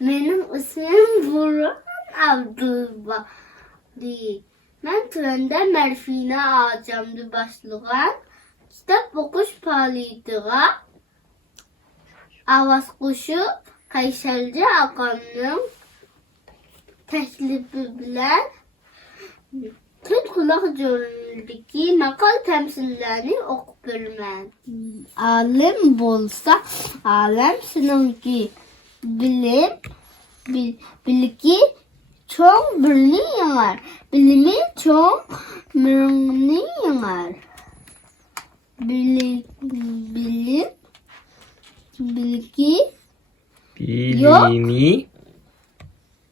Benim ismim Burhan Abdülbari. Ben trende Merfine ağacamdı başlığa. Kitap okuş paliydiğa. Avaz kuşu Kayserci Akan'ın teklifi bilen Tüt kulak jörnündeki makal temsillerini okup bilmem. Alim bolsa alem sınınki bilgi çok birini yanar. Bilimi çok birini yanar. Bilgi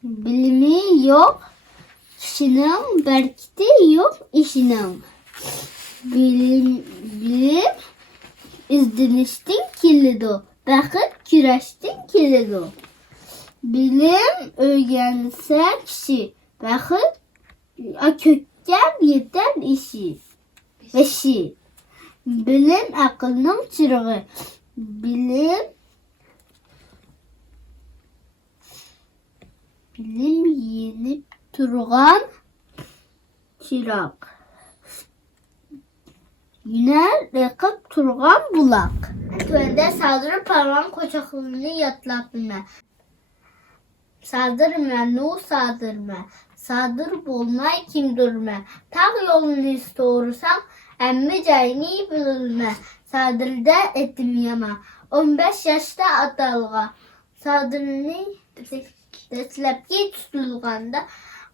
bilimi yok. Kişinin berkiti yok işinin. Bilim izleniştin kilidi. Bakıp küreştin kilidi. Bilim öğrense kişi. Bakıp kökken yeter işi. Beşi. Bilim akılının çırağı. Bilim yenip turgan çırak. Yine rekip turgan bulak. Tövende saldırıp parmağın koçaklığını yatlatma. Saldırma, nu saldırma. Saldırıp olmay kim durma. Tak yolunu istiyorsan emmi cayni bilirme. Saldırıda etim yama. 15 yaşta atalga. Saldırını deslepki tutulganda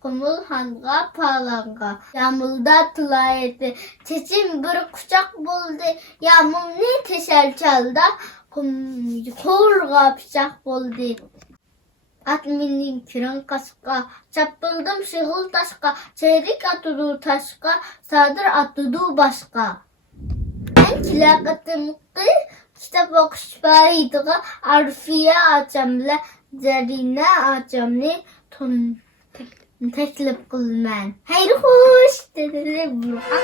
kumul hanga palanga. Yağmurda tılayeti. Çeçim bir kucak buldu. Yağmur ne teşer çaldı. Kurga pişak buldu. Atminin kiran kaska. Çapıldım şıhıl taşka. Çeyrek atıdu taşka. Sadır atıdu başka. En kilakatım kitap okuş baydığa. Arfiye açamla. Zerine açamlı. Teklif kılmen. Hayır hoş dedi Burhan.